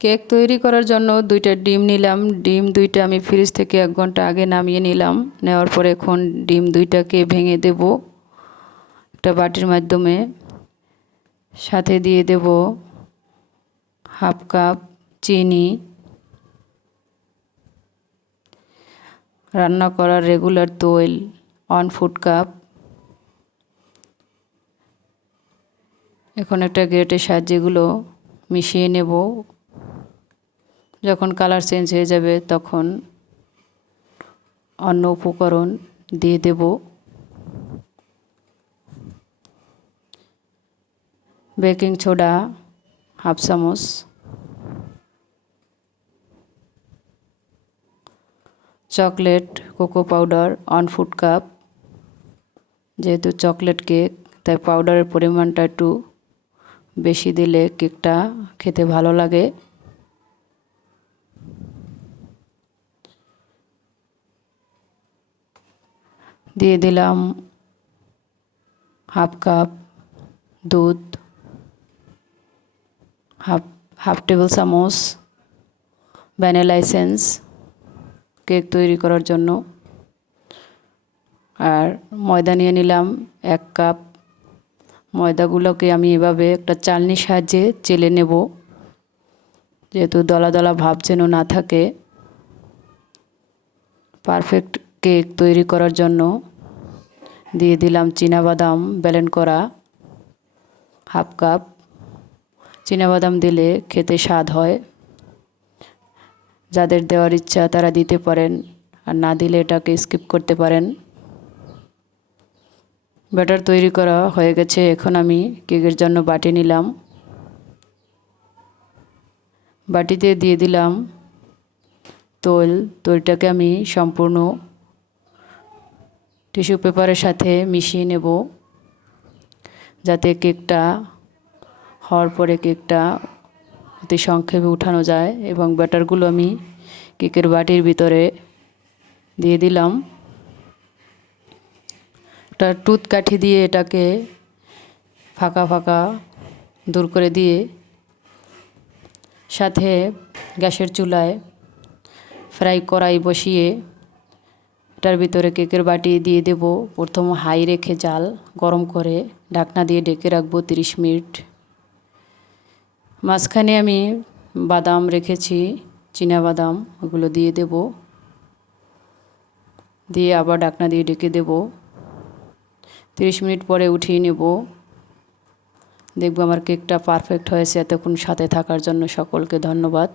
Cake তৈরি করার জন্য 2টা ডিম নিলাম। ডিম 2টা আমি ফ্রিজ থেকে 1 ঘন্টা আগে নামিয়ে নিলাম। নেওয়ার পরে এখন ডিম 2টাকে ভেঙে দেব একটা বাটির মাধ্যমে। সাথে দিয়ে দেব হাফ কাপ চিনি, রান্না করার রেগুলার তৈল 1 ফুট কাপ। এখন একটা গ্রেটের সাহায্যে এগুলো মিশিয়ে নেব। যখন কালার চেঞ্জ হয়ে যাবে তখন অন্য উপকরণ দিয়ে দেব। বেকিং সোডা হাফ চামচ, chocolate cocoa powder 1 foot cup. যেহেতু চকলেট কেক তাই পাউডারের পরিমাণটা একটু বেশি দিলে কেকটা খেতে ভালো লাগে। দিয়ে দিলাম হাফ কাপ দুধ, হাফ টেবিল চামচ ভ্যানিলা এসেন্স কেক তৈরি করার জন্য। আর ময়দা নিয়ে নিলাম 1 কাপ। ময়দাগুলোকে আমি এভাবে একটা চালনির সাহায্যে চেলে নেব, যেহেতু দলা দলা ভাব যেন না থাকে। পারফেক্ট কেক তৈরি করার জন্য দিয়ে দিলাম চীনাবাদাম ব্লেন্ড করা হাফ কাপ। চীনাবাদাম দিলে খেতে স্বাদ হয়। যাদের দেওয়ার ইচ্ছা তারা দিতে পারেন, আর না দিলে এটাকে স্কিপ করতে পারেন। ব্যাটার তৈরি করা হয়ে গেছে। এখন আমি কেকের জন্য বাটি নিলাম। বাটিতে দিয়ে দিলাম তৈলটাকে আমি সম্পূর্ণ টিস্যু পেপারের সাথে মিশিয়ে নেব, যাতে কেকটা হওয়ার পরে কেকটা অতি সংক্ষেপে উঠানো যায়। এবং ব্যাটারগুলো আমি কেকের বাটির ভিতরে দিয়ে দিলাম। একটা টুথ কাঠি দিয়ে এটাকে ফাঁকা ফাঁকা দূর করে দিয়ে সাথে গ্যাসের চুলায় ফ্রাই কড়াই বসিয়ে এটার ভিতরে কেকের বাটি দিয়ে দেব। প্রথম হাই রেখে জাল গরম করে ঢাকনা দিয়ে ঢেকে রাখবো 30 মিনিট। মাঝখানে আমি বাদাম রেখেছি, চীনাবাদাম, ওগুলো দিয়ে দেব। দিয়ে আবার ঢাকনা দিয়ে ঢেকে দেব। 30 মিনিট পরে উঠিয়ে নেব। দেখব আমার কেকটা পারফেক্ট হয়েছে। এতক্ষণ সাথে থাকার জন্য সকলকে ধন্যবাদ।